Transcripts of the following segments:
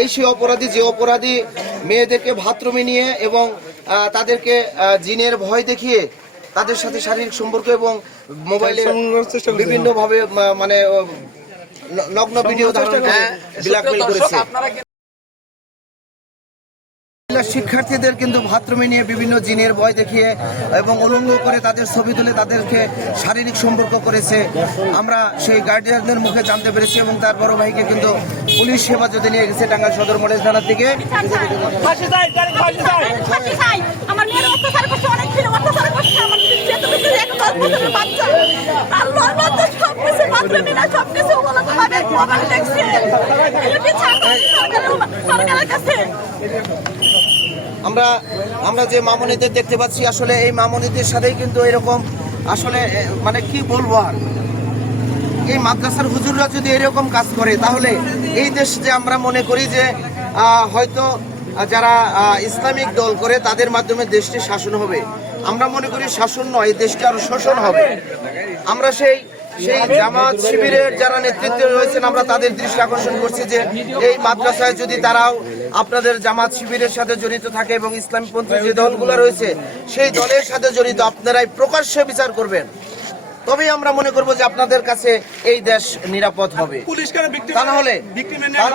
এই সে অপরাধী যে অপরাধী মেয়েদেরকে ভাতরুমে নিয়ে এবং তাদেরকে জিনের ভয় দেখিয়ে তাদের সাথে শারীরিক সম্পর্ক এবং মোবাইলে বিভিন্নভাবে মানে নগ্ন ভিডিও ধারণ করে ব্ল্যাকমেল করেছে। শিক্ষার্থীদের কিন্তু ভাতরুমে নিয়ে বিভিন্ন জিনের ভয় দেখিয়ে এবং উলঙ্গ করে তাদের ছবি তুলে তাদেরকে শারীরিক সম্পর্ক করেছে। আমরা সেই গার্ডিয়ানদের মুখে জানতে পেরেছি এবং তার বড় ভাইকে কিন্তু পুলিশ সেবা যদি নিয়ে গেছে টাঙ্গাইল সদর মডেল থানার দিকে। আমার মেয়ের অত্যাচার আমরা আমরা যে মামনিদের দেখতে পাচ্ছি, আসলে এই মামনিদের সাথেই কিন্তু এরকম, আসলে মানে কি বলব আর? এই মাদ্রাসার হুজুররা যদি এরকম কাজ করে, তাহলে এই দেশ যে আমরা মনে করি যে হয়তো যারা ইসলামিক দল করে, তাদের মাধ্যমে দেশটি শাসন হবে। আমরা মনে করি শাসন নয় এই দেশটি আরও শোষণ হবে। আমরা সেই সেই জামাত শিবিরের যারা নেতৃত্বে রয়েছেন আমরা তাদের দৃষ্টি আকর্ষণ করছি যে এই মাদ্রাসায় যদি তারাও আপনাদের জামাত শিবিরের সাথে জড়িত থাকে এবং ইসলামপন্থী যে দলগুলো রয়েছে সেই দলের সাথে জড়িত আপনারাই প্রকাশ্যে বিচার করবেন। তবেই আমরা মনে করব যে আপনাদের কাছে এই দেশ নিরাপদ হবে। তা না হলে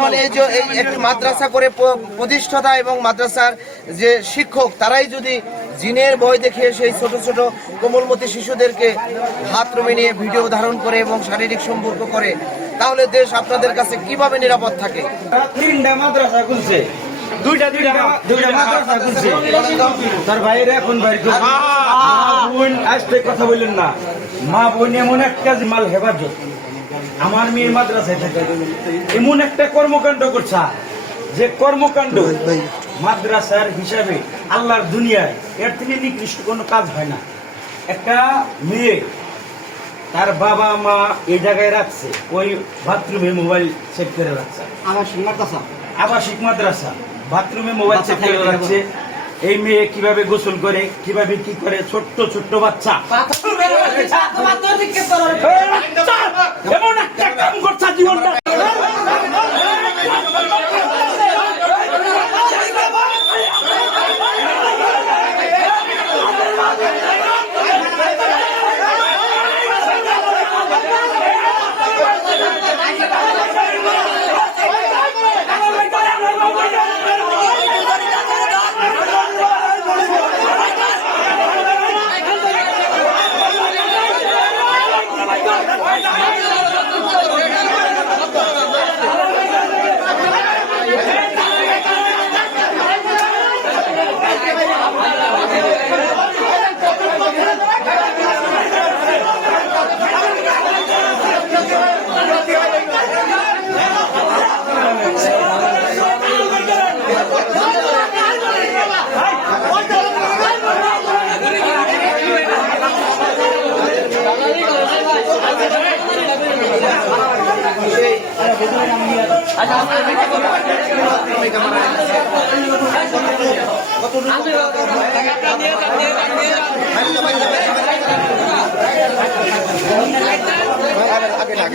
মানে এই যে এই একটি মাদ্রাসা করে প্রতিষ্ঠাতা এবং মাদ্রাসার যে শিক্ষক তারাই যদি জিনের ভয় দেখিয়ে সেই ছোট ছোট কোমলমতি শিশুদেরকে হাত রুমে নিয়ে ভিডিও ধারণ করে এবং শারীরিক সম্পর্ক করে তাহলে দেশ আপনাদের কাছে কীভাবে নিরাপদ থাকে? তিনটা মাদ্রাসা খুলছে। দুইটা দুইটা দুইটা মাদ্রাসা খুলছে। তার ভাইয়ের এখন বাইর বোন আসতে কথা বললেন না। মা বোন এমন একটা মাল হেফাজত। আমার মেয়ে মাদ্রাসায় থাকে। এমন একটা কর্মকাণ্ড করছে। যে কর্মকাণ্ড মাদ্রাসার হিসাবে আল্লাহর দুনিয়ায় এর থেকে নিকৃষ্ট কোনো কাজ হয় না। একটা মেয়ে তার বাবা মা এই জায়গায় রাখছে ওই বাথরুমে মোবাইল সেট করে রাখছে। আবাসিক মাদ্রাসা? আবাসিক মাদ্রাসা বাথরুমে মোবাইল সেট করে রাখছে। এই মেয়ে কীভাবে গোসল করে কীভাবে কি করে? ছোট্ট ছোট্ট বাচ্চা এমন একটা কাম করছে জীবনটা।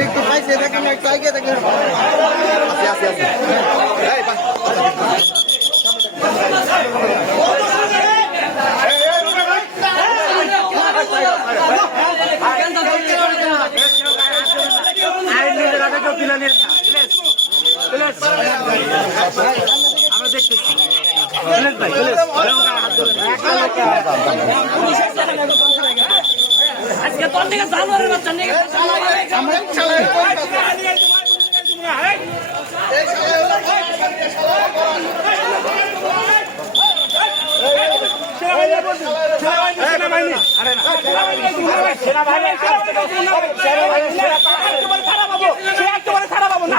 একটু পাইছে দেখেন একটু আগে। দেখেন আছে আছে আছে আমরা দেখতেছি আজকে তোর দিকে জানোয়ারের বাচ্চা নিয়ে সেনাবাহিনী খারাপ হব না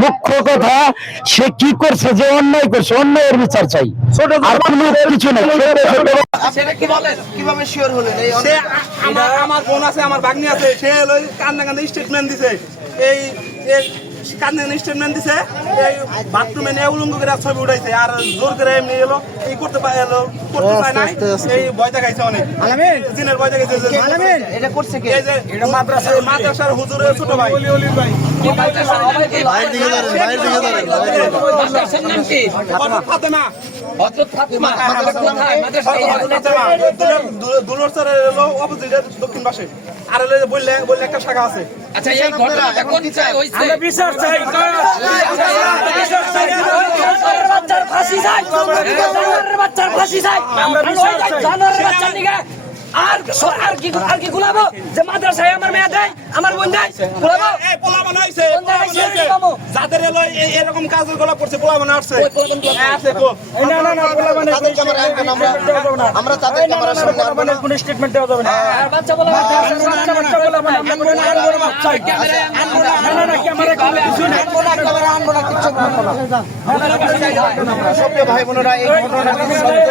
মুখ্য কথা সে কি করছে যে অন্যায় করছে অন্যায়ের বিচার চাই। আর কোনো কিছু নাই কীভাবে শিওর হলেন আমার আমার বোন আছে আমার ভাগ্নি আছে সে হলো কান্দা কান্দা স্টেটমেন্ট দিছে এই কান্দা স্টেটমেন্ট দিছে এই বাথরুমে নিয়ে উলঙ্গ করে ছবি উঠাইছে আর জোর করে এমনি এলো এই করতে পারে এলো করতে পারে নাই এই ভয় দেখাইছে অনেক। জিনের ভয় দেখাইছে যে- এটা করছে কে? এই যে মাদ্রাসা মাদ্রাসার হুজুরের ছোট ভাই। মাদ্রাসার নাম কি? হযরত ফাতেমা। হযরত ফাতিমা মাদ্রাসা কোথায়? মাদ্রাসা ফাতেমা। দুলর স্যারের হলো অপোজিটে দক্ষিণ পাশে। আর বললে বললে একটা শাখা আছে। আচ্ছা এই ঘটনাটা কোন চাই হইছে বিচার চাই বাচ্চার ফাঁসি চাই। জানোয়ারের বাচ্চার ফাঁসি চাই। আমরা জানোয়ারের বাচ্চার দিকে আর আর কি আর কি গুলাবো যে মাদ্রাসায় আমার মেয়ে দেয় আমার বোন দেয় গুলাবো পোলা বানাইছে যাদের এলো এরকম কাজের গলা পড়ছে পোলা হ্যাঁ, আছে কো না না না পোলা তাদের ক্যামেরা আমরা আমরা তাদের ক্যামেরা সামনে আনব না। কোন স্টেটমেন্ট দেওয়া যাবে না আর বাচ্চা বলা বাচ্চা বাচ্চা বলা মানে আমরা কোনো আনব না বাচ্চা ক্যামেরায় আনব না না না না ক্যামেরা কোনো কিছু না সবচেয়ে ভাই বোনেরা এই ঘটনা সত্য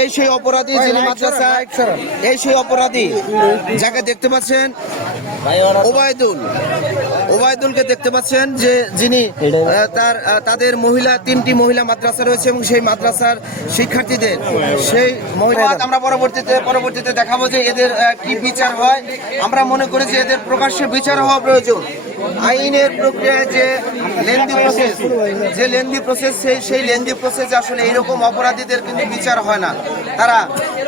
এই সেই অপরাধী যিনি মাদ্রাসা এই সেই অপরাধী যাকে দেখতে পাচ্ছেন ওবায়দুল। ওবায়দুলকে দেখতে পাচ্ছেন যে যিনি তার তাদের মহিলা তিনটি মহিলা মাদ্রাসা রয়েছে এবং সেই মাদ্রাসার শিক্ষার্থীদের সেই মহিলা আমরা পরবর্তীতে পরবর্তীতে দেখাবো যে এদের কি বিচার হয়। আমরা মনে করি যে এদের প্রকাশ্যে বিচার হওয়া প্রয়োজন। আইনের প্রক্রিয়ায় যে লেন্দি প্রসেস যে লেন্দি প্রসেস সেই সেই লেন্দি প্রসেসে আসলে এইরকম অপরাধীদের কিন্তু বিচার হয় না। তারা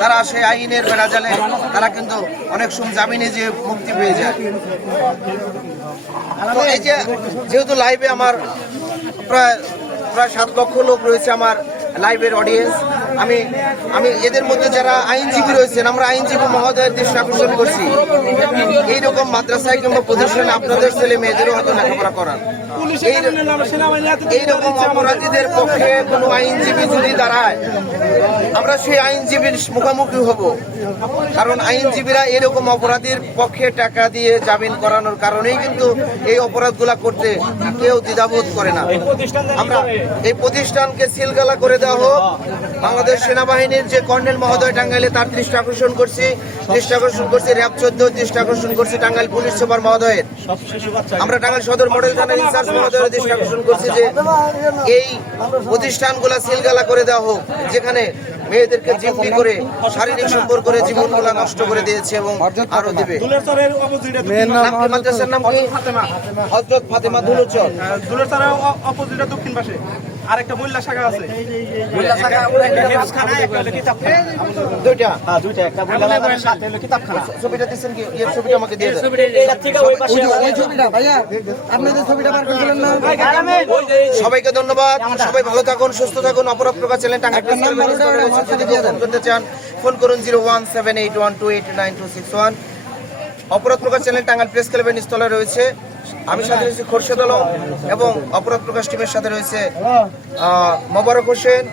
তারা সেই আইনের বেড়াজালে, তারা কিন্তু অনেক সময় জামিনে যে মুক্তি পেয়ে যায়। তো এই যে, যেহেতু লাইভে আমার প্রায় প্রায় সাত লক্ষ লোক রয়েছে আমার লাইভের অডিয়েন্স আমি আমি এদের মধ্যে যারা আইনজীবী রয়েছেন, আমরা আইনজীবী মহোদয়ের দৃষ্টি আকর্ষণ করছি। এইরকম মাদ্রাসায় কিংবা প্রতিষ্ঠানে আপনাদের ছেলে মেয়েদেরও হয়তো লেখাপড়া করান। এইরকম অপরাধীদের পক্ষে কোনো আইনজীবী যদি দাঁড়ায় আমরা সেই আইনজীবীর মুখোমুখি হব। কারণ আইনজীবীরা এরকম অপরাধীর পক্ষে টাকা দিয়ে জামিন করানোর কারণেই কিন্তু এই অপরাধগুলা করতে কেউ দ্বিধাবোধ করে না। আমরা এই প্রতিষ্ঠানকে সিলগালা করে দেওয়া হোক। বাংলাদেশ সেনাবাহিনীর যে কর্নেল মহোদয় টাঙ্গাইলে তার দৃষ্টি আকর্ষণ করছি দৃষ্টি আকর্ষণ করছি র্যাব চোদ্দ দৃষ্টি আকর্ষণ করছি টাঙ্গাইল পুলিশ সুপার মহোদয়ের। আমরা টাঙ্গাইল সদর মডেল থানার ইনচার্জ মহোদয়ের দৃষ্টি আকর্ষণ করছি যে এই প্রতিষ্ঠানগুলো সিলগালা করে দেওয়া হোক যেখানে মেয়েদেরকে জিম্মি করে শারীরিক সম্পর্ক করে জীবনগুলা নষ্ট করে দিয়েছে এবং আরও দেবে? মাদ্রাসার নাম কি? ফাতেমা। হজরত ফাতেমা ধুলুচর দুলের অপোজিটে দক্ষিণ পাশে। আর একটা মহিলা শাখা আছে। মহিলা শাখা একটা হেফসখানা একটা হলো কিতাবখানা। দুইটা। হ্যাঁ দুইটা একটা মহিলা সাথে হলো কিতাবখানা। ছবিটা দিচ্ছেন কি? এই ছবিটা আমাকে দিয়ে দেন। এর থেকে ওই পাশে সবাইকে ধন্যবাদ। সবাই ভালো থাকুন সুস্থ থাকুন। অপরাধ প্রকাশ চ্যানেল টাঙ্গা যদি কেউ করতে চান ফোন করুন zero one seven eight one two eight nine two six one. Aparadh Prakash channel টাঙ্গাল press ক্লাবের নিস্তলে রয়েছে। আমি সাথে রয়েছি খোরশেদ আলম এবং অপরাধ প্রকাশ টিমের সাথে রয়েছে মোবারক হোসেন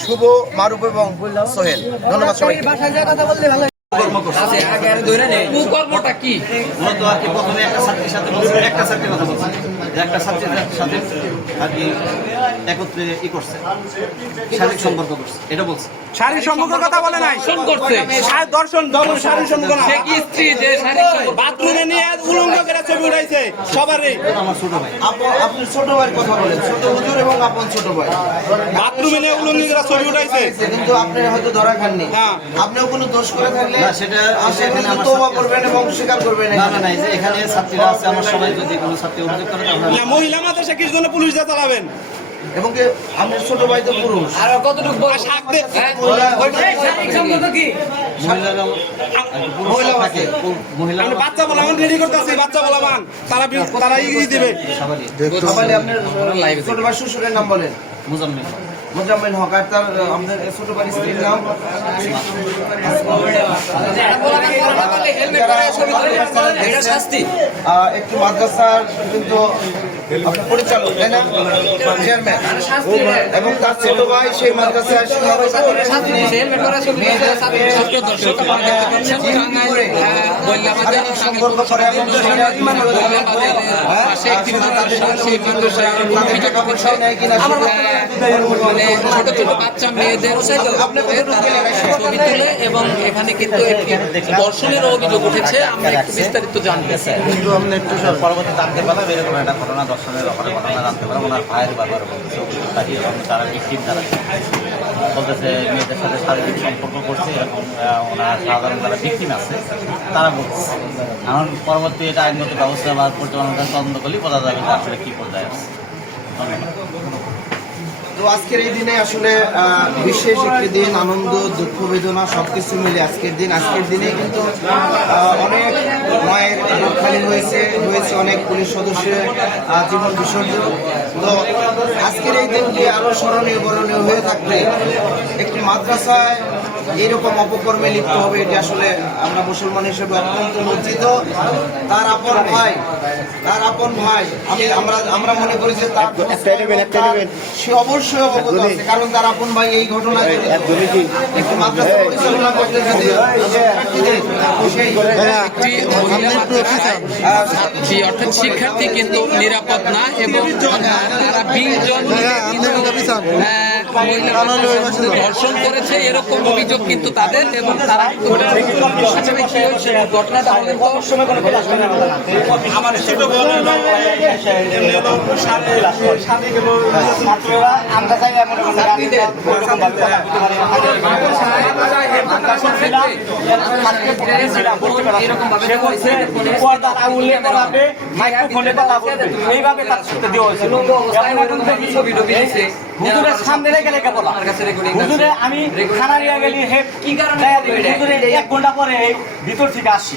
শুভ মারুফ এবং সোহেল। ধন্যবাদ সবাই কুকর্মটা কি? মূলত আর কি প্রথমে একটা ছাত্রীর সাথে একটা ছাত্রীর কথা বলছে। একটা ছাত্রীর সাথে আর কি একত্রে ই করছে। শারীরিক সম্পর্ক করছে। এটা বলছে। শারীরিক সম্পর্কের কথা বলে নাই। করছে দর্শন দর্শন শারীরিক সম্পর্ক সে কি স্ত্রী যে শারীরিক সম্পর্ক? বাথরুমে নিয়ে উলঙ্গ করে ছবি উঠাইছে সবারই। আমার ছোট ভাই। আপনি ছোট ভাইয়ের কথা বলেন। ছোট হুজুর এবং আপন ছোট ভাই। বাথরুমে নিয়ে উলঙ্গ করে ছবি উঠাইছে। কিন্তু আপনি হয়তো ধরা খাননি। হ্যাঁ। আপনিও কোনো দোষ করে থাকলে না, সেটা- আপনি কিন্তু তওবা করবেন এবং স্বীকার করবেন না না না যে এখানে ছাত্রীরা আছে আমার সবাই যদি কোনো ছাত্রী অভিযোগ করে তাহলে না মহিলা মাদ্রাসা কিছু জন্য পুলিশ দিয়ে চালাবেন? এবং কি ছোট ভাই তো পুরুষ। আর কতটুকু বয়স? হ্যাঁ? এই কি? মহিলারা মহিলা থাকে। মহিলা বাচ্চা বলা রেডি করতেছি বাচ্চা বলা মান তারা তারা ই দিবে। ছোট ভাই শ্বশুরের নাম বলেন। মুজাম্মিল। মোজাম্মেল হক আর তার আপনার ছোট ভাই স্ত্রীর নাম একটি মাদ্রাসার কিন্তু পরিচালক তাই না? চেয়ারম্যান এবং তার ছোট ভাই সেই মাদ্রাসার সম্পর্ক করে এবং তাদের টাকা পয়সাও নেয় কিনা মানে ছোট ছোট বাচ্চা মেয়েদের ছবি তুলে এবং এখানে কিন্তু একটি দর্শনের অভিযোগ উঠেছে আমরা একটু বিস্তারিত জানব। কিন্তু আমরা একটু পরবর্তী জানতে পারলাম এরকম একটা ঘটনা দর্শনের ব্যাপারে ঘটনা জানতে পারলাম। ওনার ভাইয়ের ব্যাপারে তারা ভিকটিম তারা বলতেছে মেয়েদের সাথে শারীরিক সম্পর্ক করছে এরকম ওনার সাধারণ যারা ভিকটিম আছে তারা বলছে। এখন পরবর্তী এটা আইনগত ব্যবস্থা বা পরিচালনা তদন্ত করলেই বোঝা যাবে আসলে কী পর্যায়ে আছে। ধন্যবাদ। তো আজকের এই দিনে আসলে বিশেষ একটি দিন, আনন্দ, দুঃখ, বেদনা, সবকিছু মিলে আজকের দিন। আজকের দিনে কিন্তু অনেক মায়ের খালি হয়েছে হয়েছে অনেক পুলিশ সদস্যের জীবন বিসর্জন। তো আজকের এই দিনটি আরও স্মরণীয়, বরণীয় হয়ে থাকবে। একটি মাদ্রাসায় এরকম অপকর্মে লিপ্ত হবে এটি আসলে আমরা মুসলমান হিসেবে অত্যন্ত লজ্জিত। তার আপন ভাই তার আপন ভাই আমি আমরা আমরা মনে করি যে তার সে অবশ্যই অবগত আছে কারণ তার আপন ভাই এই জড়িত। একটি মাদ্রাসা পরিচালনা করতে যদি একটি মহিলা ছাত্রী অর্থাৎ শিক্ষার্থী কিন্তু নিরাপদ না এবং তারা বিশ জন ধর্ষণ করেছে এরকম অভিযোগ কিন্তু তাদের এবং তারা হয়েছে ঘটনাটা এরকম ভাবে এইভাবে তার সাথে দেওয়া হয়েছিল ছবি হুজুরের সামনে রেখে রেখে বলা। হুজুরে আমি খানা নিয়ে গেলি হে কি কারণে হুজুরে এক ঘণ্টা পরে ভিতর থেকে আসছি।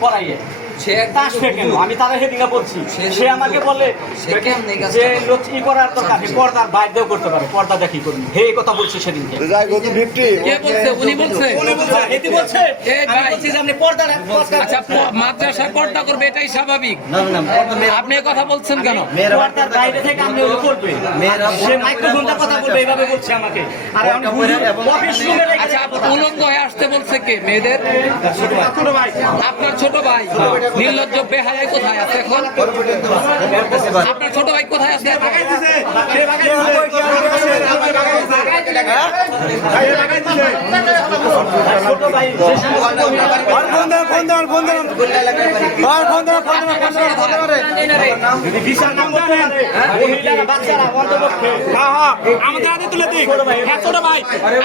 পড়াইয়ে। সে তাস কেন? আমি তারা সেদিকে বলছি। সে- সে আমাকে বলে সে কেমনে কাজটা যে ই করার তো পর্দার বাইরেও করতে পারে পর্দা দেখি করবি হে কথা বলছে সেদিনকে। কে বলছে? উনি বলছে? এটি বলছে এই আমি ভাই। বলছি যে আপনি পর্দা আচ্ছা পর্দা করবে এটাই স্বাভাবিক। আপনি কথা বলছেন কেন? পর্দার বাইরে থেকে আপনি ওই করবে। সে মাইক্রোফোনটা কথা বলবে এইভাবে বলছে আমাকে। আর আমি হুজুর অফিস রুমে রেখে আচ্ছা উলঙ্গ হয়ে আসতে বলছে কে? মেয়েদের? ছোট ভাই। আপনার ছোট ভাই। নির্লজ্জ বেহায়াই কোথায় আছে এখন? আপনার ছোট ভাই কোথায় আছে? আমাদের হাতে তুলে দিই হ্যাঁ ভাই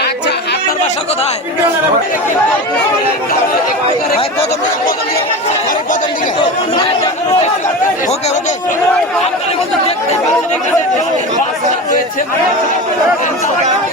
আচ্ছা আপনার বাসা কোথায়। এর জন্যই কিন্তু এখানকার বর্ষা রয়েছে।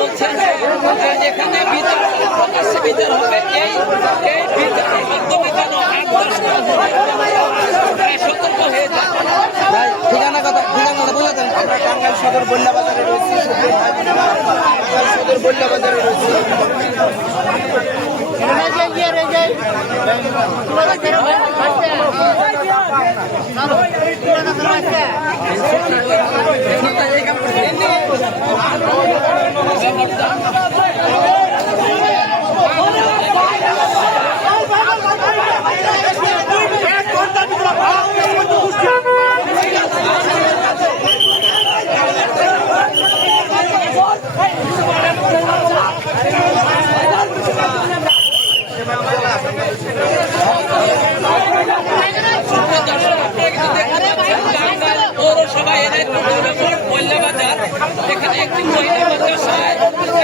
বলছেন যে এখানে বিচার প্রকাশ্যে বিচার হবে এই এই বিচারের মাধ্যমে যেন আর দর্শন সতর্ক হয়ে যায় ঠিকানা কথা ঠিকানাটা বলে দেন আমরা টাঙ্গাইল সদর বন্যা বাজারে রয়েছি সদর বন্যা বাজারে রয়েছি। Hey,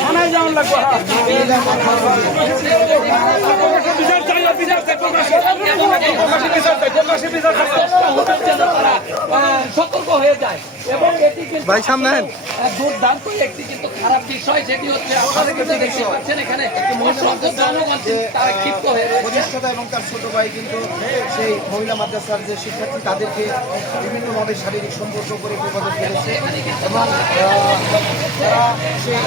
থানায় যাওয়ার লাগবে বিচার চাই বিচার চাই বিচার চাই বিচার চাই সতর্ক হয়ে যায়। এবং এটি কিন্তু ভাই সামনে দুর্দান্ত একটি কিন্তু খারাপ বিষয় যেটি হচ্ছে আপনারা কিন্তু দেখতে পাচ্ছেন এখানে অসংখ্য জনগণ কিন্তু তারা ক্ষিপ্ত হয়ে রয়েছে। প্রতিষ্ঠাতা এবং তার ছোট ভাই কিন্তু সেই মহিলা মাদ্রাসার যে শিক্ষার্থী তাদেরকে বিভিন্ন বিভিন্নভাবে শারীরিক সম্পর্ক করে বিপদে ফেলেছে। এবং তারা সেই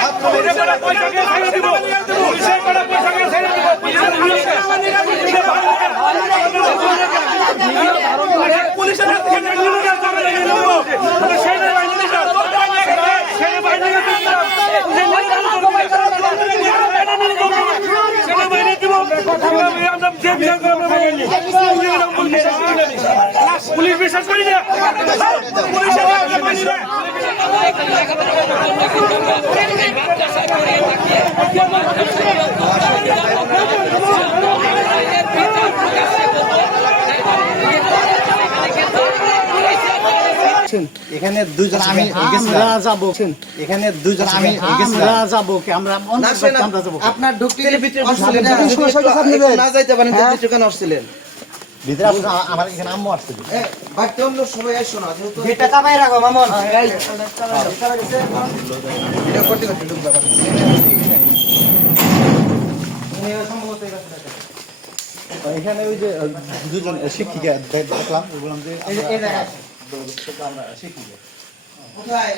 হাত ধরে ধরে ধরে পুলিশ বিশ্বাস করি না পুলিশের থাকিয়ে এখানে দুজন আমি আমরা যাব। এখানে দুজন আমি আমরা যাব কি? আমরা আমরা যাব আপনার ঢুকতে আসছিলেন না, যাইতে পারেন তো ভিতরে কেন আসছিলেন ভিতরে আমার এখানে আম্মু আসছিল এ, বাড়িতে অন্য সবাই আসো না যেহেতু এটা কামাই রাখো মামন। এটা করতে। এখানে ওই যে দুজন শিক্ষিকা দেখলাম বললাম যে আমরা- আমরা শিক্ষিকা কোথায়?